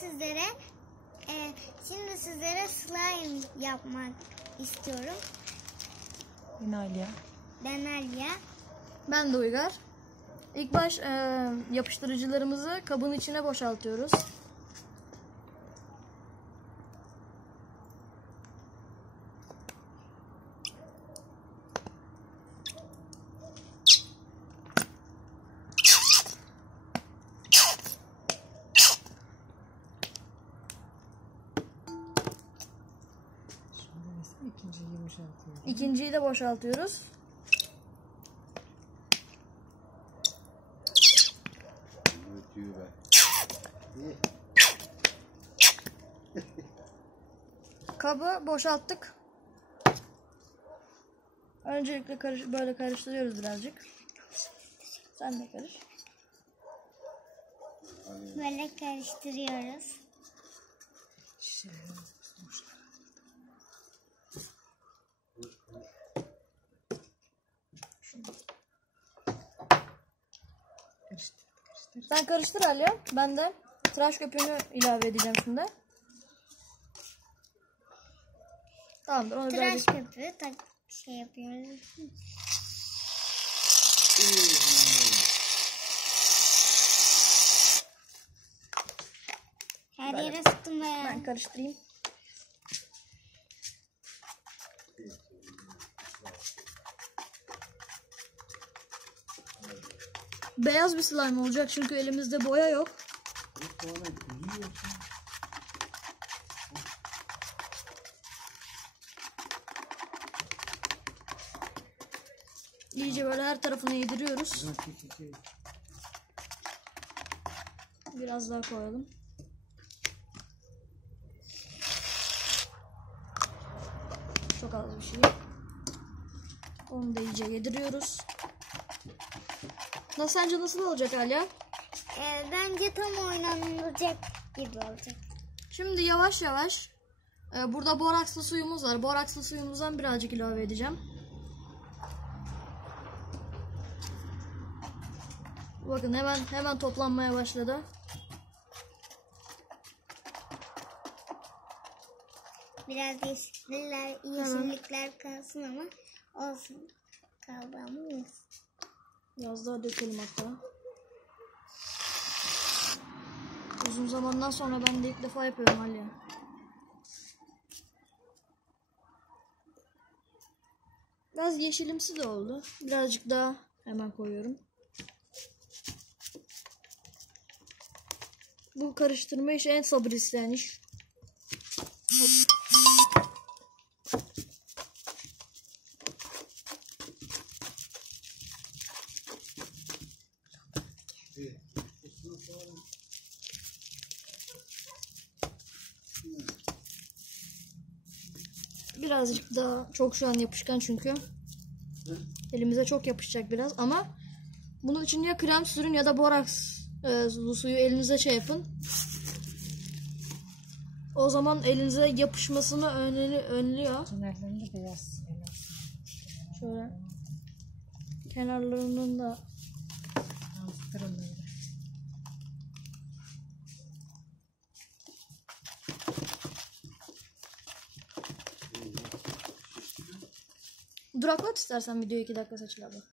sizlere e, şimdi sizlere slime yapmak istiyorum. Yine Aliye. Ben Aliye. Ben de Uygar. İlk baş e, yapıştırıcılarımızı kabın içine boşaltıyoruz. Şimdi mesela 26 yıl. İkinciyi de boşaltıyoruz. Ötüyor be. İyi. Kabı boşalttık. Öncelikle karış böyle karıştırıyoruz birazcık. Sen de karış. Böyle karıştırıyoruz. Karıştır, karıştır. Sen karıştır Aliye. Ben de tıraş köpüğünü ilave edeceğim şimdi. Tamamdır. Onu Tıraş birazcık köpüğü tak şey yapıyoruz. Her yere sıktım ben ben. karıştırayım. Beyaz bir slime olacak çünkü elimizde boya yok. İyice böyle her tarafını yediriyoruz. Biraz daha koyalım. Çok az bir şey. Onu da iyice yediriyoruz. Nasıl sence nasıl olacak Alya? Ee, bence tam oynanılacak gibi olacak. Şimdi yavaş yavaş e, burada borakslı suyumuz var. Borakslı suyumuzdan birazcık ilave edeceğim. Bakın hemen hemen toplanmaya başladı. Biraz yeşiller, yeşillikler kalsın ama olsun. Kaldı ama olsun. Biraz daha dökelim hatta. Uzun zamandan sonra ben de ilk defa yapıyorum Alya. Biraz yeşilimsi de oldu. Birazcık daha hemen koyuyorum. Bu karıştırma işi en sabır isteyen iş. Birazcık daha çok şu an yapışkan çünkü. Elimize çok yapışacak biraz ama bunun için ya krem sürün ya da boraks e, suyu elinize şey yapın. O zaman elinize yapışmasını önlü, önlüyor. Beyaz. Şöyle kenarlarının da Yansıtırım böyle. duraklat istersen videoyu 2 dakika seçil abla.